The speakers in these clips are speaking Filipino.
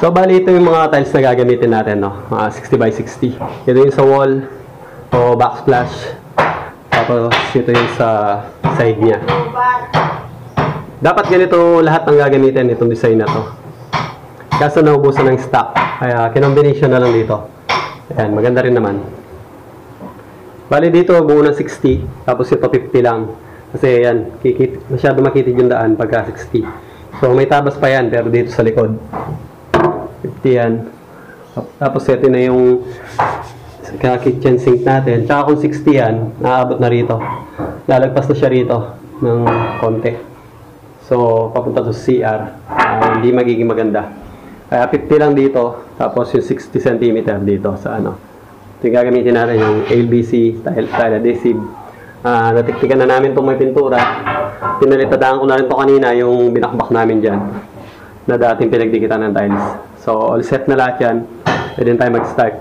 So, bali ito yung mga tiles na gagamitin natin, no? 60 by 60. Ito yung sa wall o backsplash. Tapos, ito yung sa side niya. Dapat ganito lahat ng gagamitin itong design na to. Kaso naubusan ng stock. Kaya, kinombination na lang dito. Ayan, maganda rin naman. Bali dito, buo ng 60. Tapos ito 50 lang. Kasi yan, masyado makitid yung daan pagka 60. So, may tabas pa yan, pero dito sa likod. 50 yan. Tapos ito na yung kitchen sink natin. Tsaka kung 60 yan, naaabot na rito. Lalagpas na siya rito ng konti. So, papunta to CR. Hindi magiging maganda. Kaya 50 lang dito. Tapos yung 60 cm dito sa ano. Ito yung gagamitin natin yung LBC tile adhesive. Natiktikan na namin itong may pintura. Pinalitadaan ko na rin ito kanina yung binakbak namin dyan na dating pinagdikitan ng tiles. So, all set na lahat yan. Pwede tayo mag-start.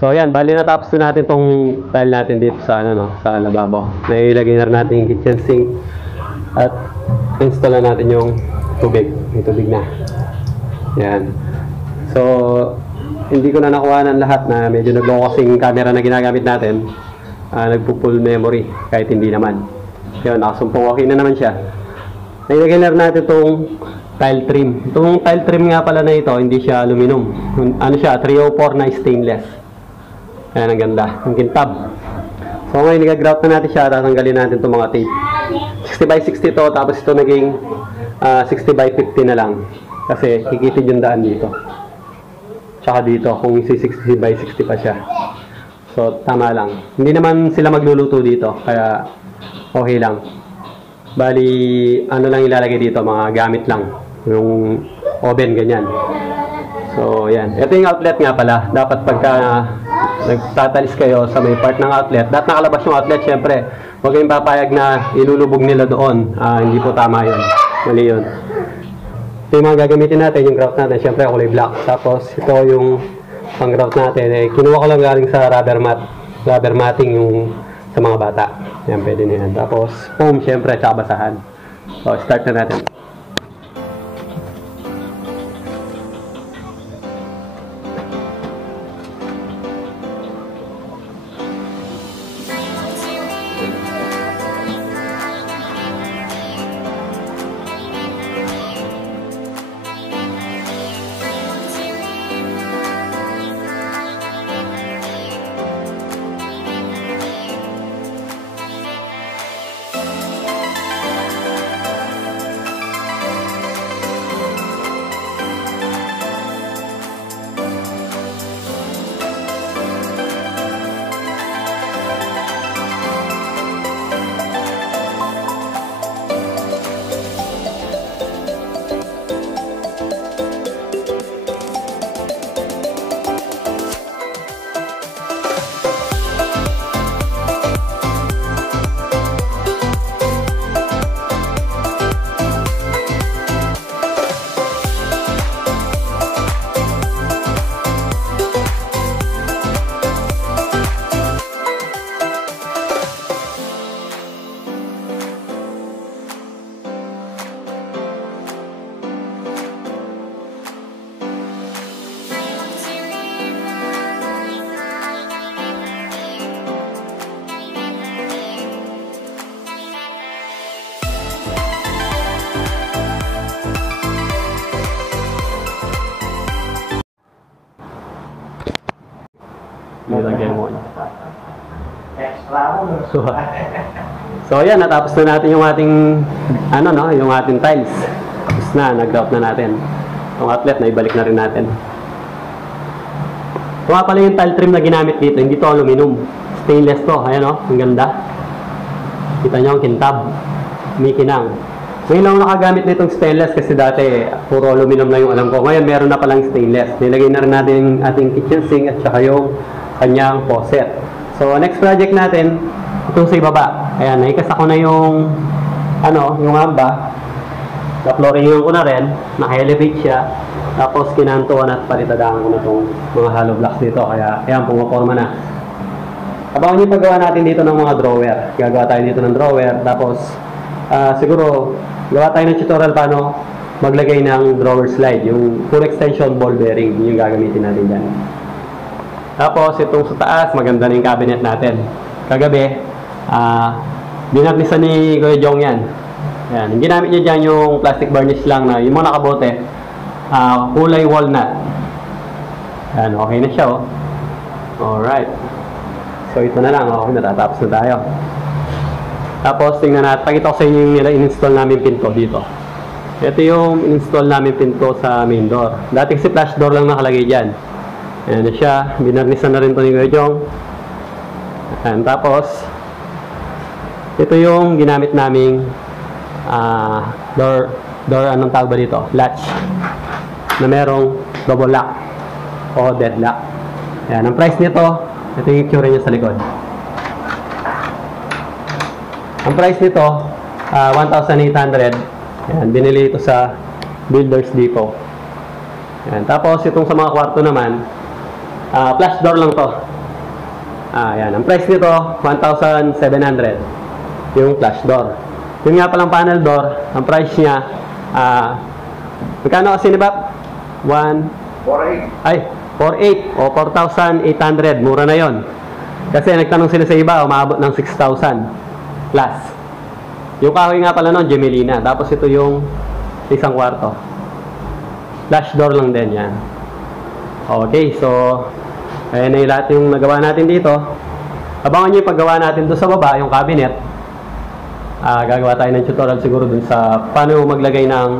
So ayan, bali natapos na natin tong tile natin dito sa ano no, sa lababo. Nailagay na natin yung kitchen sink at install na natin yung tubig. May tubig na. Yan. So hindi ko na nakuha ng lahat na medyo nag-low kasing camera na ginagamit natin. Nagpo-full memory kahit hindi naman. Yun, nakasumpong okay na naman siya. Nailagay na natin itong tile trim. Itong tile trim nga pala na ito, hindi siya aluminum. Ano siya, 304 na stainless. Ayan, ang ganda. Ang kintab. So ngayon, nag-grout na natin siya. Tatanggalin natin itong mga tape. 60x60 to, tapos ito naging 60x50 na lang. Kasi kikitid yung daan dito. Tsaka dito, kung 60x60 pa siya. So, tama lang. Hindi naman sila magluluto dito. Kaya, okay lang. Bali, ano lang ilalagay dito, mga gamit lang. Yung oven, ganyan. So, yan. Ito yung outlet nga pala. Dapat pagka nagtatalis kayo sa may part ng outlet, dapat nakalabas yung outlet, syempre. Huwag kayong papayag na ilulubog nila doon. Hindi po tama yun. Mali yun. Ito yung mga gagamitin natin, yung grout natin, syempre kulay black. Tapos, ito yung pang grout natin. Kinuha ko lang galing sa rubber matting yung sa mga bata. Yan, pwede na yan. Tapos, foam, syempre, tsaka basahan. So, start na natin. So ayan, natapos na natin yung ating yung ating tiles. Tapos na, nag-grout na natin. Yung outlet na ibalik na rin natin. Ito nga pala yung tile trim na ginamit dito, hindi to aluminum. Stainless to, ayan ang ganda. Kita nyo ang kintab. May kinang. Ngayon lang nakagamit nitong stainless kasi dati puro aluminum lang yung alam ko. Ngayon meron na palang stainless. Nilagay na rin natin yung ating kitchen sink at saka yung kanyang faucet. So next project natin, itong sa ibaba. Ayan, naikas ako na yung yung amba. Na-flooringan ko na rin, naka-elevate siya. Tapos kinantuan at palitadahan ko na itong mga hollow blocks dito. Kaya ayan, pumaporma na. Abangan yung paggawa natin dito ng mga drawer. Gagawa tayo dito ng drawer. Tapos siguro gawa tayo ng tutorial paano maglagay ng drawer slide. Yung full extension ball bearing, yung gagamitin natin dyan. Tapos itong sa taas, maganda na yung cabinet natin. Kagabi, binarnisan ni Kuya Jong yan. Ayan. Yung ginamit niya dyan yung plastic varnish lang na yung mga nakabote, kulay walnut. Ayan, okay na siya Alright. So ito na lang, okay, natatapos na tayo. Tapos tingnan natin, pakita ko sa inyo yung in-install namin pinto dito. Ito yung in-install namin pinto sa main door. Dati kasi flash door lang nakalagay dyan. Ayan na siya, binarnisan na rin ito ni Kuya Jong. Ayan, tapos ito yung ginamit naming door, anong tawag ba dito? Latch na merong double lock o deadlock. Ayan, ang price nito, ito yung itsura niya sa likod. Ang price nito, 1,800. Ayan, binili ito sa Builders Depot. Ayan, tapos itong sa mga kwarto naman, Flash door lang to. Yan. Ang price nito, 1,700. Yung flash door. Yung nga palang panel door, ang price niya, magkano kasi ni Bap? 4.8. Ay, 4,800 o 4,800. Mura na yon. Kasi nagtanong sila sa iba, umabot ng 6,000 plus. Yung kahoy nga pala nun, Gemelina. Tapos ito yung isang kwarto. Flash door lang din yan. Okay, so ayan na yung lahat yung nagawa natin dito. Abangan nyo yung paggawa natin doon sa baba, yung cabinet. Gagawa tayo ng tutorial siguro dun sa paano maglagay ng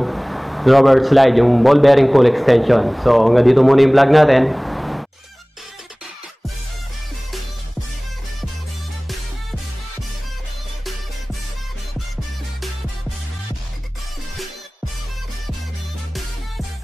drawer slide, yung ball bearing pull extension. So hanggang dito muna yung vlog natin.